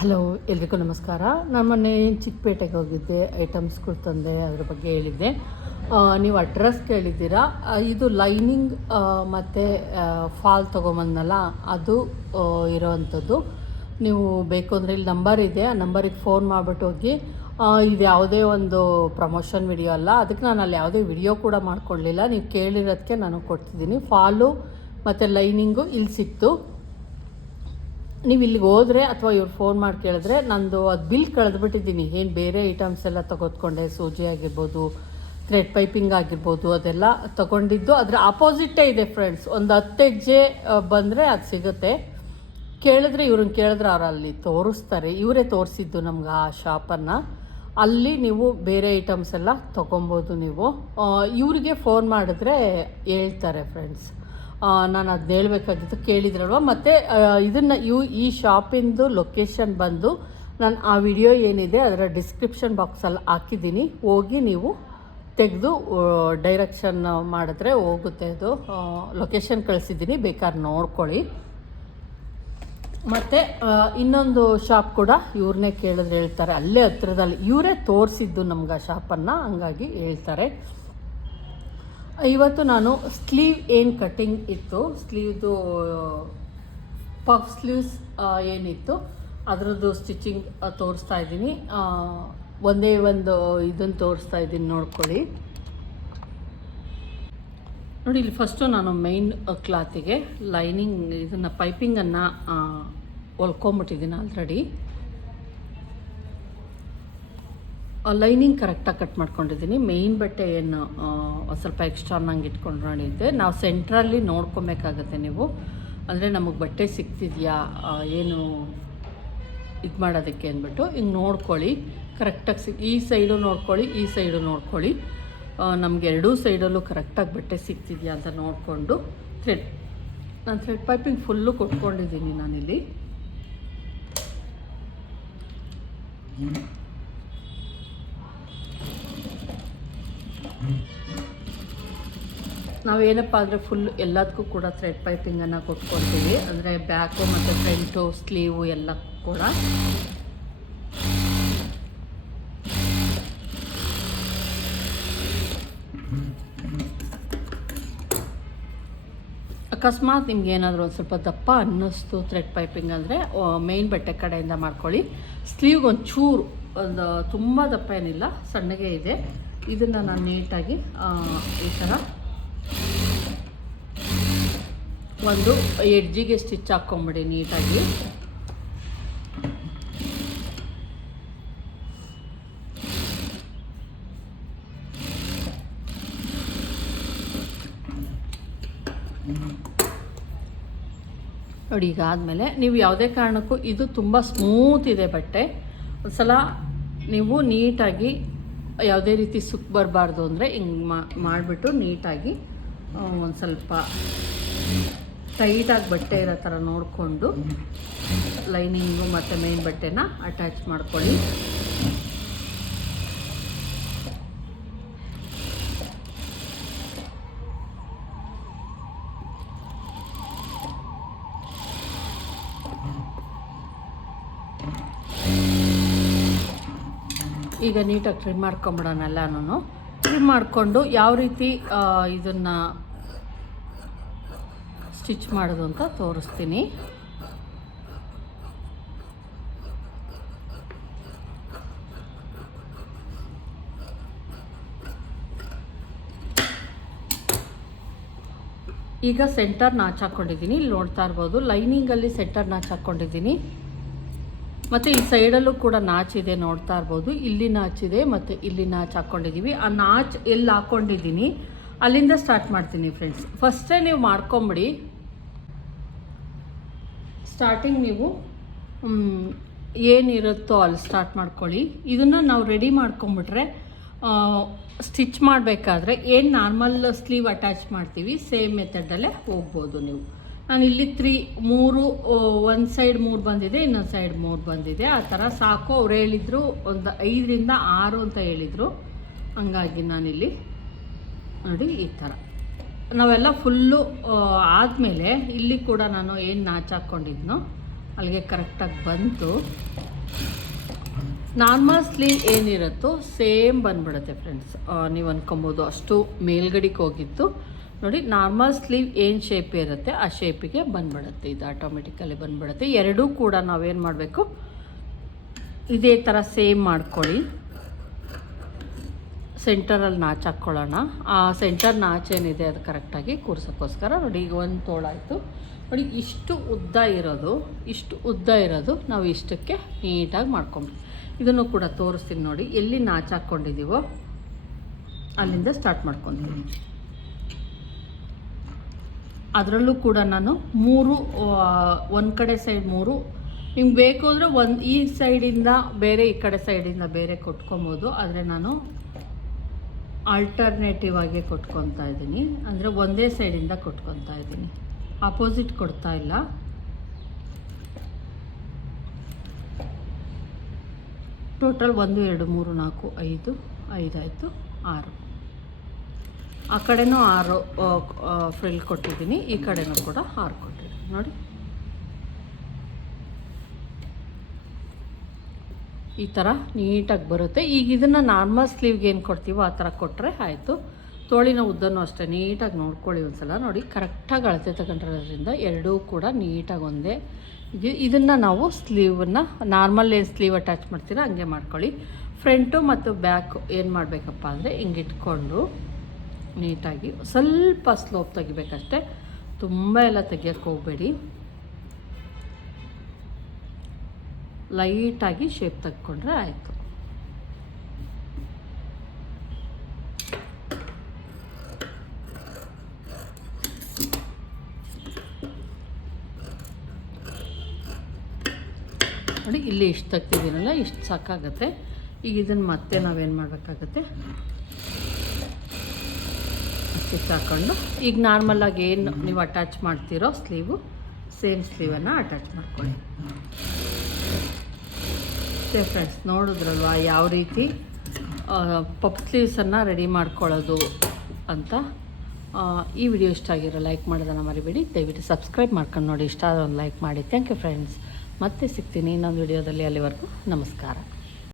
Hello, ಎಲ್ರಿಗೂ ನಮಸ್ಕಾರ. ನಾನು ಮೊನ್ನೆ ಚಿಕ್ಕಪೇಟೆಗೆ ಹೋಗಿದ್ದೆ, ಐಟಮ್ಸ್ಗಳು ತಂದೆ, ಅದ್ರ ಬಗ್ಗೆ ಹೇಳಿದ್ದೆ. ನೀವು ಅಡ್ರೆಸ್ ಕೇಳಿದ್ದೀರಾ. ಇದು ಲೈನಿಂಗ್ ಮತ್ತು ಫಾಲ್ ತೊಗೊಂಬಂದನಲ್ಲ, ಅದು ಇರೋವಂಥದ್ದು. ನೀವು ಬೇಕು ಅಂದರೆ ಇಲ್ಲಿ ನಂಬರ್ ಇದೆ, ಆ ನಂಬರಿಗೆ ಫೋನ್ ಮಾಡಿಬಿಟ್ಟು ಹೋಗಿ. ಇದು ಯಾವುದೇ ಒಂದು ಪ್ರಮೋಷನ್ ವಿಡಿಯೋ ಅಲ್ಲ, ಅದಕ್ಕೆ ನಾನು ಅಲ್ಲಿ ಯಾವುದೇ ವಿಡಿಯೋ ಕೂಡ ಮಾಡ್ಕೊಳ್ಳಿಲ್ಲ. ನೀವು ಕೇಳಿರೋದಕ್ಕೆ ನಾನು ಕೊಡ್ತಿದ್ದೀನಿ. ಫಾಲು ಮತ್ತು ಲೈನಿಂಗು ಇಲ್ಲಿ ಸಿಕ್ತು. ನೀವು ಇಲ್ಲಿಗೆ ಹೋದರೆ ಅಥವಾ ಇವ್ರು ಫೋನ್ ಮಾಡಿ ಕೇಳಿದ್ರೆ ನಂದು ಅದು ಬಿಲ್ ಕಳೆದುಬಿಟ್ಟಿದ್ದೀನಿ. ಏನು ಬೇರೆ ಐಟಮ್ಸ್ ಎಲ್ಲ ತೆಗೆದುಕೊಂಡೆ, ಸೂಜಿ ಆಗಿರ್ಬೋದು, ಥ್ರೆಡ್ ಪೈಪಿಂಗ್ ಆಗಿರ್ಬೋದು, ಅದೆಲ್ಲ ತೊಗೊಂಡಿದ್ದು ಅದರ ಆಪೋಸಿಟ್ಟೇ ಇದೆ ಫ್ರೆಂಡ್ಸ್. ಒಂದು 10 ಹೆಜ್ಜೆ ಬಂದರೆ ಅದು ಸಿಗುತ್ತೆ. ಕೇಳಿದ್ರೆ ಇವ್ರನ್ನ ಕೇಳಿದ್ರೆ ಅವ್ರು ಅಲ್ಲಿ ತೋರಿಸ್ತಾರೆ. ಇವರೇ ತೋರಿಸಿದ್ದು ನಮ್ಗೆ ಆ ಶಾಪನ್ನು. ಅಲ್ಲಿ ನೀವು ಬೇರೆ ಐಟಮ್ಸ್ ಎಲ್ಲ ತೊಗೊಬೋದು. ನೀವು ಇವರಿಗೆ ಫೋನ್ ಮಾಡಿದ್ರೆ ಹೇಳ್ತಾರೆ ಫ್ರೆಂಡ್ಸ್. ನಾನು ಅದನ್ನ ಹೇಳ್ಬೇಕಾಗಿತ್ತು, ಕೇಳಿದ್ರಲ್ವ. ಮತ್ತು ಇದನ್ನು ಈ ಶಾಪಿಂದು ಲೊಕೇಶನ್ ಬಂದು ನಾನು ಆ ವಿಡಿಯೋ ಏನಿದೆ ಅದರ ಡಿಸ್ಕ್ರಿಪ್ಷನ್ ಬಾಕ್ಸಲ್ಲಿ ಹಾಕಿದ್ದೀನಿ. ಹೋಗಿ ನೀವು ತೆಗೆದು ಡೈರೆಕ್ಷನ್ ಮಾಡಿದ್ರೆ ಹೋಗುತ್ತೆ. ಅದು ಲೊಕೇಶನ್ ಕಳಿಸಿದ್ದೀನಿ, ಬೇಕಾದ್ರೆ ನೋಡ್ಕೊಳ್ಳಿ. ಮತ್ತು ಇನ್ನೊಂದು ಶಾಪ್ ಕೂಡ ಇವ್ರನ್ನೇ ಕೇಳಿದ್ರೆ ಹೇಳ್ತಾರೆ. ಅಲ್ಲೇ ಹತ್ರದಲ್ಲಿ ಇವರೇ ತೋರಿಸಿದ್ದು ನಮ್ಗೆ ಆ ಶಾಪನ್ನು, ಹಂಗಾಗಿ ಹೇಳ್ತಾರೆ. ಇವತ್ತು ನಾನು ಸ್ಲೀವ್ ಏನು ಕಟ್ಟಿಂಗ್ ಇತ್ತು, ಸ್ಲೀವ್ದು ಪಫ್ ಸ್ಲೀವ್ಸ್ ಏನಿತ್ತು ಅದರದ್ದು ಸ್ಟಿಚಿಂಗ್ ತೋರಿಸ್ತಾ ಇದ್ದೀನಿ. ಒಂದೇ ಒಂದು ಇದನ್ನು ತೋರಿಸ್ತಾ ಇದ್ದೀನಿ, ನೋಡ್ಕೊಳ್ಳಿ. ನೋಡಿ, ಇಲ್ಲಿ ಫಸ್ಟು ನಾನು ಮೈನ್ ಕ್ಲಾತಿಗೆ ಲೈನಿಂಗ್ ಇದನ್ನು ಪೈಪಿಂಗನ್ನು ಹೊಲ್ಕೊಂಬಿಟ್ಟಿದ್ದೀನಿ ಆಲ್ರೆಡಿ. ಲೈನಿಂಗ್ ಕರೆಕ್ಟಾಗಿ ಕಟ್ ಮಾಡ್ಕೊಂಡಿದ್ದೀನಿ. ಮೇಯ್ನ್ ಬಟ್ಟೆ ಏನು ಸ್ವಲ್ಪ ಎಕ್ಸ್ಟ್ರಾ ನಂಗೆ ಇಟ್ಕೊಂಡಿದ್ದೆ. ನಾವು ಸೆಂಟ್ರಲ್ಲಿ ನೋಡ್ಕೊಬೇಕಾಗತ್ತೆ ನೀವು, ಅಂದರೆ ನಮಗೆ ಬಟ್ಟೆ ಸಿಗ್ತಿದೆಯಾ ಏನು ಇದು ಮಾಡೋದಕ್ಕೆ ಅಂದ್ಬಿಟ್ಟು ಹಿಂಗೆ ನೋಡ್ಕೊಳ್ಳಿ. ಕರೆಕ್ಟಾಗಿ ಈ ಸೈಡು ನೋಡ್ಕೊಳ್ಳಿ, ಈ ಸೈಡು ನೋಡ್ಕೊಳ್ಳಿ. ನಮಗೆ ಎರಡೂ ಸೈಡಲ್ಲೂ ಕರೆಕ್ಟಾಗಿ ಬಟ್ಟೆ ಸಿಗ್ತಿದೆಯಾ ಅಂತ ನೋಡಿಕೊಂಡು ನಾನು ಥ್ರೆಡ್ ಪೈಪಿಂಗ್ ಫುಲ್ಲು ಕೊಟ್ಕೊಂಡಿದ್ದೀನಿ ನಾನಿಲ್ಲಿ. ನಾವೇನಪ್ಪ ಅಂದರೆ ಫುಲ್ ಎಲ್ಲದಕ್ಕೂ ಕೂಡ ಥ್ರೆಡ್ ಪೈಪಿಂಗನ್ನು ಕೊಟ್ಕೊಳ್ತೀವಿ, ಅಂದರೆ ಬ್ಯಾಕು ಮತ್ತು ಫ್ರಂಟು ಸ್ಲೀವು ಎಲ್ಲ ಕೂಡ. ಅಕಸ್ಮಾತ್ ನಿಮ್ಗೆ ಏನಾದರೂ ಒಂದು ಸ್ವಲ್ಪ ದಪ್ಪ ಅನ್ನಿಸ್ತು ಥ್ರೆಡ್ ಪೈಪಿಂಗ್ ಅಂದರೆ ಮೇಯ್ನ್ ಬಟ್ಟೆ ಕಡೆಯಿಂದ ಮಾಡ್ಕೊಳ್ಳಿ. ಸ್ಲೀವ್ಗೆ ಒಂದು ಚೂರು, ಒಂದು ತುಂಬ ದಪ್ಪ ಏನಿಲ್ಲ, ಸಣ್ಣಗೆ ಇದೆ. ಇದನ್ನು ನಾನು ನೀಟಾಗಿ ಈ ಥರ ಒಂದು ಎಡ್ಜಿಗೆ ಸ್ಟಿಚ್ ಹಾಕ್ಕೊಂಬಿಡಿ ನೀಟಾಗಿ. ನೋಡಿ, ಈಗ ಆದಮೇಲೆ ನೀವು ಯಾವುದೇ ಕಾರಣಕ್ಕೂ ಇದು ತುಂಬ ಸ್ಮೂತ್ ಇದೆ ಬಟ್ಟೆ. ಒಂದು ಸಲ ನೀವು ನೀಟಾಗಿ ಯಾವುದೇ ರೀತಿ ಸುಕ್ ಬರಬಾರ್ದು ಅಂದರೆ ಹಿಂಗೆ ಮಾಡಿಬಿಟ್ಟು ನೀಟಾಗಿ ಒಂದು ಸ್ವಲ್ಪ ಟೈಟಾಗಿ ಬಟ್ಟೆ ಇರೋ ಥರ ನೋಡಿಕೊಂಡು ಲೈನಿಂಗು ಮತ್ತು ಮೇನ್ ಬಟ್ಟೆನ ಅಟ್ಯಾಚ್ ಮಾಡ್ಕೊಳ್ಳಿ. ಈಗ ನೀಟಾಗಿ ಟ್ರಿಮ್ ಮಾಡ್ಕೊಂಬಿಡೋಣ ಎಲ್ಲನೂ. ಟ್ರಿಮ್ ಮಾಡಿಕೊಂಡು ಯಾವ ರೀತಿ ಇದನ್ನು ಸ್ಟಿಚ್ ಮಾಡೋದು ಅಂತ ತೋರಿಸ್ತೀನಿ. ಈಗ ಸೆಂಟರ್ ನಾಚ್ ಹಾಕ್ಕೊಂಡಿದ್ದೀನಿ, ಇಲ್ಲಿ ನೋಡ್ತಾ ಇರ್ಬೋದು. ಲೈನಿಂಗಲ್ಲಿ ಸೆಂಟರ್ ನಾಚ್ ಹಾಕ್ಕೊಂಡಿದ್ದೀನಿ, ಮತ್ತು ಈ ಸೈಡಲ್ಲೂ ಕೂಡ ನಾಚಿದೆ, ನೋಡ್ತಾ ಇರ್ಬೋದು. ಇಲ್ಲಿ ನಾಚಿದೆ ಮತ್ತು ಇಲ್ಲಿ ನಾಚ್ ಹಾಕ್ಕೊಂಡಿದ್ದೀವಿ. ಆ ನಾಚ್ ಎಲ್ಲಿ ಹಾಕ್ಕೊಂಡಿದ್ದೀನಿ ಅಲ್ಲಿಂದ ಸ್ಟಾರ್ಟ್ ಮಾಡ್ತೀನಿ ಫ್ರೆಂಡ್ಸ್. ಫಸ್ಟೇ ನೀವು ಮಾಡ್ಕೊಂಬಿಡಿ. ಸ್ಟಾರ್ಟಿಂಗ್ ನೀವು ಏನಿರುತ್ತೋ ಅಲ್ಲಿ ಸ್ಟಾರ್ಟ್ ಮಾಡ್ಕೊಳ್ಳಿ. ಇದನ್ನು ನಾವು ರೆಡಿ ಮಾಡ್ಕೊಂಬಿಟ್ರೆ ಸ್ಟಿಚ್ ಮಾಡಬೇಕಾದ್ರೆ ಏನು ನಾರ್ಮಲ್ ಸ್ಲೀವ್ ಅಟ್ಯಾಚ್ ಮಾಡ್ತೀವಿ ಸೇಮ್ ಮೆಥಡಲ್ಲೇ ಹೋಗ್ಬೋದು ನೀವು. ನಾನು ಇಲ್ಲಿ 3 ಒಂದು ಸೈಡ್ 3 ಬಂದಿದೆ, ಇನ್ನೊಂದು ಸೈಡ್ 3 ಬಂದಿದೆ. ಆ ಥರ ಸಾಕು. ಅವ್ರು ಹೇಳಿದರು ಒಂದು 5 ರಿಂದ 6 ಅಂತ ಹೇಳಿದರು. ಹಂಗಾಗಿ ನಾನಿಲ್ಲಿ ನೋಡಿ ಈ ಥರ ನಾವೆಲ್ಲ ಫುಲ್ಲು ಆದಮೇಲೆ ಇಲ್ಲಿ ಕೂಡ ನಾನು ಏನು ನಾಚ್ ಹಾಕ್ಕೊಂಡಿದ್ನೋ ಅಲ್ಲಿಗೆ ಕರೆಕ್ಟಾಗಿ ಬಂತು. ನಾರ್ಮಲ್ ಸ್ಲೀವ್ ಏನಿರುತ್ತೋ ಸೇಮ್ ಬಂದ್ಬಿಡುತ್ತೆ ಫ್ರೆಂಡ್ಸ್. ನೀವು ಅಂದ್ಕೊಬೋದು ಅಷ್ಟು ಮೇಲ್ಗಡೆಗೆ ಹೋಗಿತ್ತು ನೋಡಿ. ನಾರ್ಮಲ್ ಸ್ಲೀವ್ ಏನು ಶೇಪ್ ಇರುತ್ತೆ ಆ ಶೇಪಿಗೆ ಬಂದ್ಬಿಡುತ್ತೆ, ಇದು ಆಟೋಮೆಟಿಕಲಿ ಬಂದ್ಬಿಡುತ್ತೆ. ಎರಡೂ ಕೂಡ ನಾವೇನು ಮಾಡಬೇಕು, ಇದೇ ಥರ ಸೇಮ್ ಮಾಡ್ಕೊಳ್ಳಿ. ಸೆಂಟರಲ್ಲಿ ನಾಚು ಹಾಕ್ಕೊಳ್ಳೋಣ. ಆ ಸೆಂಟರ್ ನಾಚೇನಿದೆ ಅದು ಕರೆಕ್ಟಾಗಿ ಕೂರ್ಸೋಕ್ಕೋಸ್ಕರ ನೋಡಿ. ಈಗ ಒಂದು ತೋಳಾಯಿತು ನೋಡಿ. ಇಷ್ಟು ಉದ್ದ ಇರೋದು ನಾವು ಇಷ್ಟಕ್ಕೆ ನೀಟಾಗಿ ಮಾಡ್ಕೊಂಬಿಡಿ. ಇದನ್ನು ಕೂಡ ತೋರಿಸ್ತೀನಿ ನೋಡಿ. ಎಲ್ಲಿ ನಾಚು ಹಾಕ್ಕೊಂಡಿದ್ದೀವೋ ಅಲ್ಲಿಂದ ಸ್ಟಾರ್ಟ್ ಮಾಡ್ಕೊತೀನಿ. ಅದರಲ್ಲೂ ಕೂಡ ನಾನು 3 ಒಂದು ಕಡೆ ಸೈಡ್ 3, ನಿಮ್ಗೆ ಬೇಕು ಅಂದರೆ ಈ ಸೈಡಿಂದ ಬೇರೆ, ಈ ಕಡೆ ಸೈಡಿಂದ ಬೇರೆ ಕೊಟ್ಕೊಬೋದು. ಆದರೆ ನಾನು ಆಲ್ಟರ್ನೇಟಿವ್ ಆಗಿ ಕೊಟ್ಕೊತಾ ಇದ್ದೀನಿ, ಅಂದರೆ ಒಂದೇ ಸೈಡಿಂದ ಕೊಟ್ಕೊತಾ ಇದ್ದೀನಿ, ಆಪೋಸಿಟ್ ಕೊಡ್ತಾ ಇಲ್ಲ. ಟೋಟಲ್ 1 2 3 4 5 ಆಯಿತು, 6. ಆ ಕಡೆನೂ 6 ಫ್ರಿಲ್ ಕೊಟ್ಟಿದ್ದೀನಿ, ಈ ಕಡೆನೂ ಕೂಡ 6 ಕೊಟ್ಟಿದ್ದೀನಿ ನೋಡಿ. ಈ ಥರ ನೀಟಾಗಿ ಬರುತ್ತೆ. ಈಗ ಇದನ್ನು ನಾರ್ಮಲ್ ಸ್ಲೀವ್ಗೆ ಏನು ಕೊಡ್ತೀವೋ ಆ ಥರ ಕೊಟ್ಟರೆ ಆಯಿತು. ತೋಳಿನ ಉದ್ದನೂ ಅಷ್ಟೇ ನೀಟಾಗಿ ನೋಡ್ಕೊಳ್ಳಿ ಒಂದ್ಸಲ ನೋಡಿ. ಕರೆಕ್ಟಾಗಿ ಅಳತೆ ತಗೊಂಡಿರೋದ್ರಿಂದ ಎರಡೂ ಕೂಡ ನೀಟಾಗಿ ಒಂದೇ. ಇದನ್ನು ನಾವು ಸ್ಲೀವನ್ನು ನಾರ್ಮಲ್ ಏನು ಸ್ಲೀವ್ ಅಟ್ಯಾಚ್ ಮಾಡ್ತೀರಾ ಹಂಗೆ ಮಾಡ್ಕೊಳ್ಳಿ. ಫ್ರಂಟು ಮತ್ತು ಬ್ಯಾಕು ಏನು ಮಾಡಬೇಕಪ್ಪ ಅಂದರೆ ಹಿಂಗೆ ಇಟ್ಕೊಂಡು ನೀಟಾಗಿ ಸ್ವಲ್ಪ ಸ್ಲೋಪ್ ತೆಗಿಬೇಕಷ್ಟೆ, ತುಂಬ ಎಲ್ಲ ತೆಗಿಯೋಕ್ಕೆ ಹೋಗಬೇಡಿ. ಲೈಟಾಗಿ ಶೇಪ್ ತೆಗೆದುಕೊಂಡ್ರೆ ಆಯಿತು. ನೋಡಿ ಇಲ್ಲಿ ಇಷ್ಟು ತೆಗ್ತಿದ್ದೀನಲ್ಲ, ಇಷ್ಟು ಸಾಕಾಗುತ್ತೆ. ಈಗ ಇದನ್ನು ಮತ್ತೆ ನಾವೇನು ಮಾಡಬೇಕಾಗತ್ತೆ, ಸ್ಟಿಚ್ ಹಾಕ್ಕೊಂಡು ಈಗ ನಾರ್ಮಲಾಗಿ ಏನು ನೀವು ಅಟ್ಯಾಚ್ ಮಾಡ್ತೀರೋ ಸ್ಲೀವು, ಸೇಮ್ ಸ್ಲೀವನ್ನು ಅಟ್ಯಾಚ್ ಮಾಡ್ಕೊಳ್ಳಿ. ಫ್ರೆಂಡ್ಸ್ ನೋಡಿದ್ರಲ್ವ ಯಾವ ರೀತಿ ಪಫ್ ಸ್ಲೀವ್ಸನ್ನು ರೆಡಿ ಮಾಡ್ಕೊಳ್ಳೋದು ಅಂತ. ಈ ವಿಡಿಯೋ ಇಷ್ಟ ಆಗಿರೋ ಲೈಕ್ ಮಾಡೋದನ್ನು ಮರಿಬೇಡಿ. ದಯವಿಟ್ಟು ಸಬ್ಸ್ಕ್ರೈಬ್ ಮಾಡ್ಕೊಂಡು ನೋಡಿ. ಇಷ್ಟ ಆದ ಒಂದು ಲೈಕ್ ಮಾಡಿ. Thank you friends. ಮತ್ತೆ ಸಿಗ್ತೀನಿ ಇನ್ನೊಂದು ವಿಡಿಯೋದಲ್ಲಿ. ಅಲ್ಲಿವರೆಗೂ ನಮಸ್ಕಾರ.